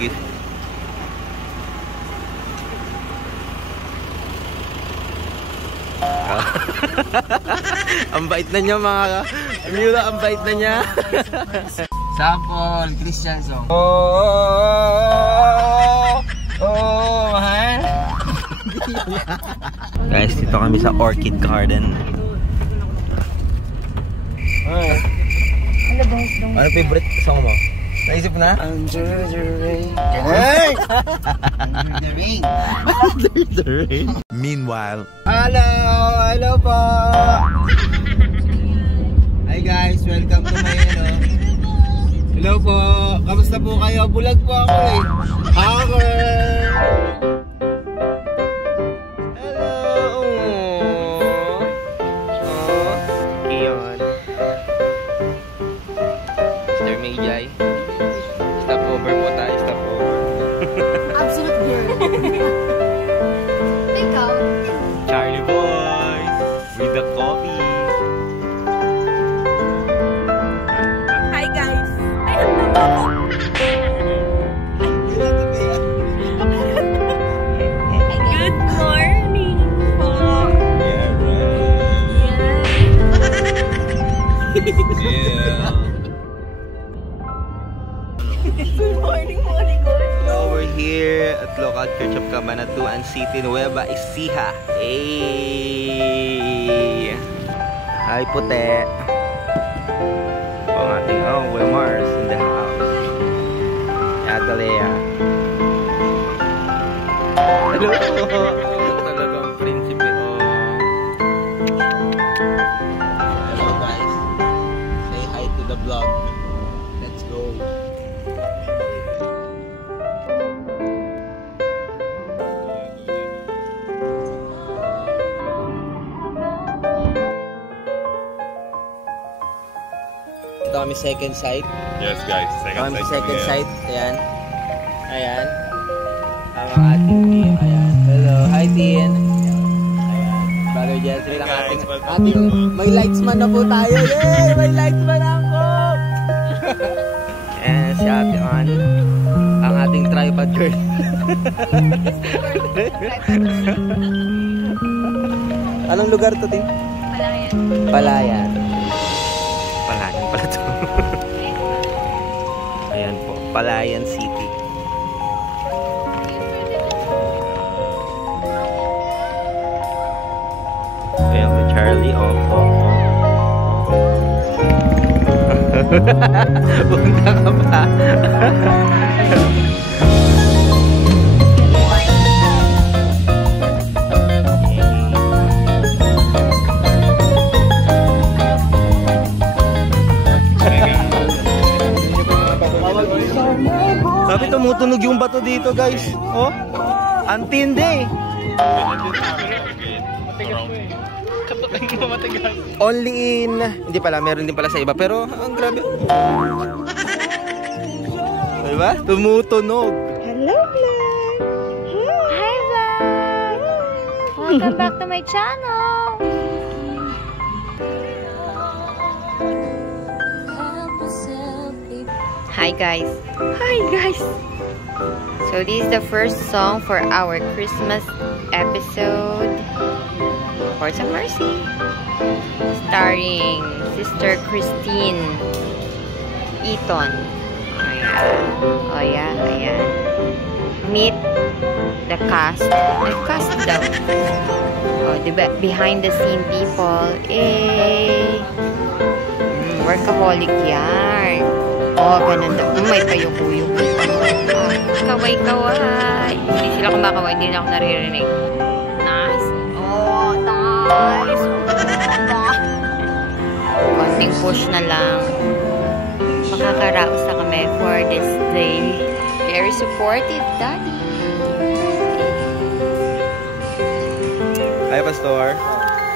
orchid. Ang bait na niya mga Mula, ang bait na niya. Sample, Christian song. Mahal. Guys, dito kami sa Orchid Garden. Ano favorite song mo? Naisip na? Under the rain. Under the rain. Under the rain. Meanwhile. Hello po. Hi guys, welcome to my Hello po. Kamusta po kayo? Bulag po ako eh. Charlie Boys with the coffee. Hi guys. Good morning po. Good morning, So we're here at local church of Cabanatuan City, Nueva Ecija. Hey! Hi puti. Ang ating Wilmars in the house. Atalea. Hello! Talagang prinsipe. Hello guys. Say hi to the vlog. Let's go. Ito kami second site. Yes guys, second site. Ayan. Ayan. Ang ating team. Ayan. Hello. Hi team. Ayan. Brother Jesse lang ating may lightsman na po tayo. Yay! May lightsman ako! And si Ate Ann. Ang ating tripod girl. Anong lugar to, Tim? Palayan. Palayan. Palayan pala to. Ayan po, Palayan City. Ayan po, Charlie. Punta ka pa. Sabi tumutunog yung bato dito guys. Oh, antindi. Only in, hindi pala, meron din pala sa iba. Pero ang grabe. Diba? Tumutunog. Hello vlog. Hi vlog. Welcome back to my channel. Hi guys. So this is the first song for our Christmas episode, Horse of Mercy, starring Sister Christine Eaton. Ayan. Meet the cast. May cast daw. Diba? Behind the scene people. Workaholic yan. Ganun daw. May payuko-yuko. Kaway-kaway. Hindi sila kumakaway. Hindi na ako naririnig. Nice. Nice. Konting push na lang. Makakaraos na kami for this day. Very supportive, Daddy. Hi, Pastor.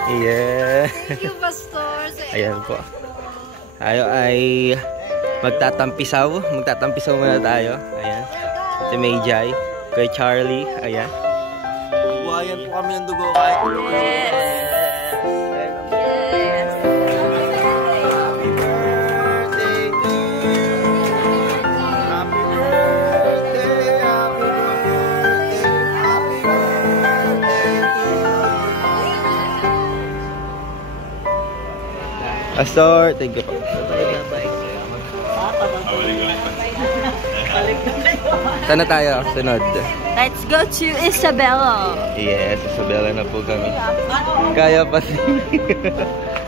Yeah. Thank you, Pastor. Ayan po. Tayo ay magtatampisaw muna tayo. Ayan. Si Mayjay, kay Charlie. Ayan. Buhayan po kami ng dugo kahit Yes. Happy birthday to you. Happy birthday Pastor, thank you po. Saan na tayo? Sunod. Let's go to Isabela. Yes, Isabela na po kami. Kaya pati.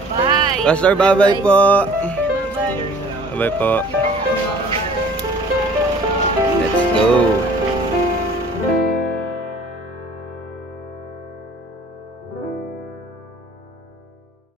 Bye. Pastor, bye-bye po. Bye-bye po.